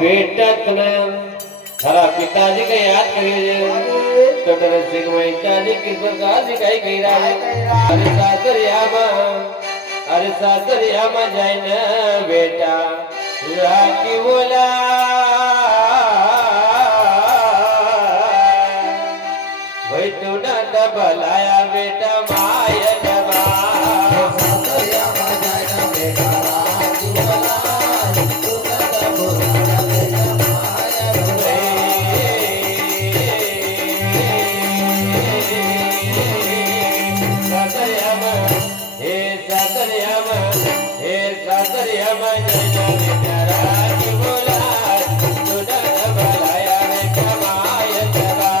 बेटा तने थारा पिताजी के याद करिए तो नरसिंह पिताजी किस प्रकार दिखाई गई रहा है। अरे सासरिया में जाए न बेटा राखी बोला भाई तू ना दबलाया बेटा माया दबा सासरिया में जाए न बेटा राखी बोला तू ना दबलाया बेटा माया दबा सासरिया में हे सासरिया में जाए न बेटा राखी बोला तू ना दबलाया बेटा माया दबा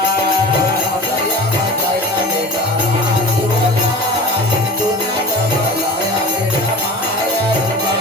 सासरिया में जाए न बेटा राखी बोला तू ना दबलाया बेटा माया दबा।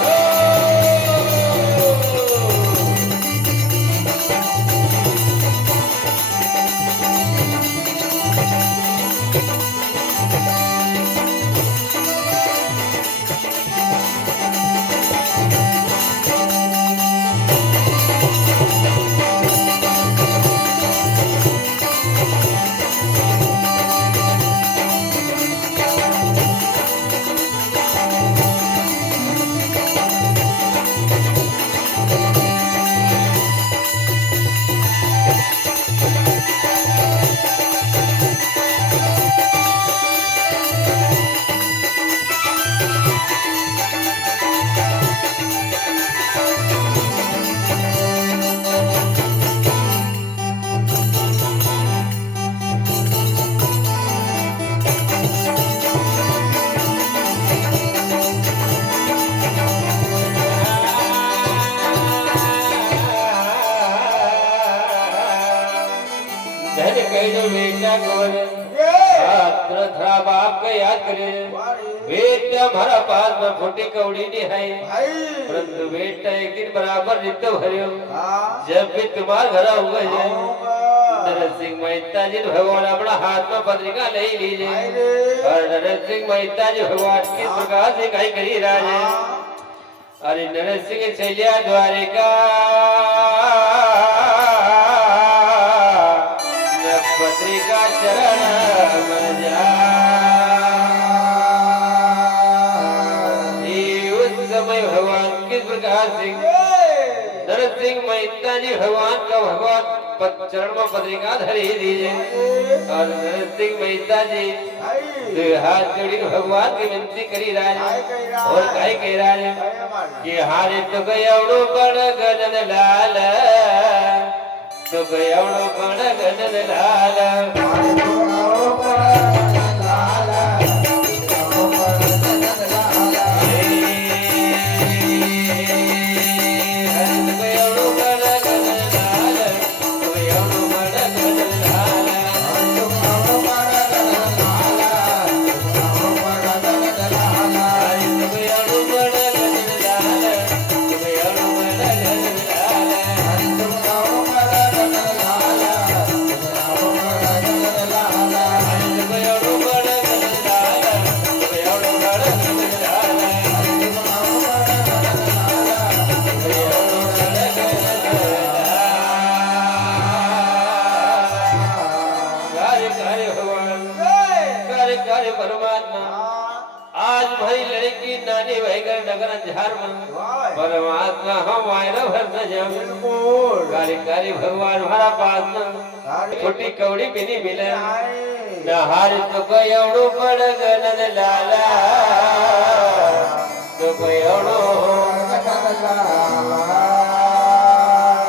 धन कहनो बेटा गोर मात्र था बाप का याद करे बेटा हमारा पास में फुटी कौड़ी नहीं है परंतु बेटा एक दिन बराबर रितो भरियो जब भी तुम्हार घर हुआ है नरसिंह मेहता जी भगवान अपना हाथ में पत्रिका ले लीजिए और नरसिंह मेहता जी भगवान किस प्रकार से कहीं करी राजे अरे नरसिंह चलिया द्वारिका पत्रिका चरण मजा उस समय भगवान किस प्रकार से नरसिंह मेहता जी भगवान का भगवान चरण में पत्रिका धरी दीजिए और नरसिंह मेहता जी हाथ जोड़ी भगवान की विनती करी राज और कही कह राज कि हारे तो गयवड़ो बड़ गनन लाल तो गयवड़ो बड़ गनन लाल परमात्मा हम आयरा भर न जाओ कारी भगवान हमारा पास छोटी कौड़ी भी नहीं मिले नहार तो गयवड़ो बड़ गनन लाला तो गयवड़ो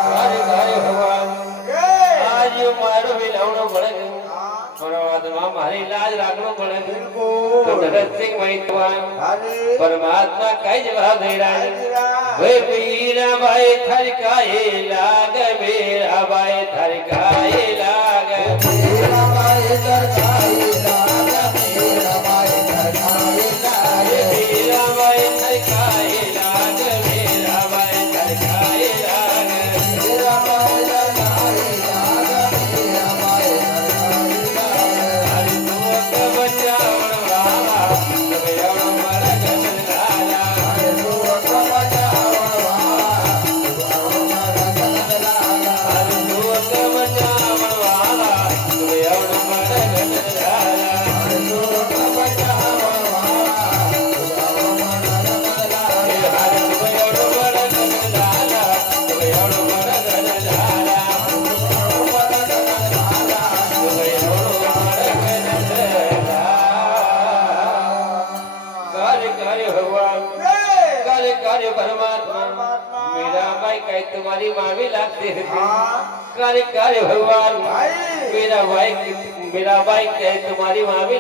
कारी भगवान आज मारो मिलावड़ो बड़ परमात्मा हमारी लाज राखनो पड़े तो नरसिंह मेहता परमात्मा कई जवाब दे रहा है वे मीरा भाई थर काहे लाग मेरा भाई थर काहे लाग मेरा भाई थर काहे लाग मेरा भाई थर काहे लाग मेरा भाई थर काहे लाग मेरा भाई थर काहे लाग मेरा भाई थर काहे लाग मेरा भाई थर काहे लाग हरि तो बचावन वाला गयवड़ो बड़ गनन लाला हरि तो बचावन वाला परमात्मा मीराबाई काय तुम्हारी मामी लगती थी कार्य कार्य भगवान मीराबाई क्या तुम्हारी मामी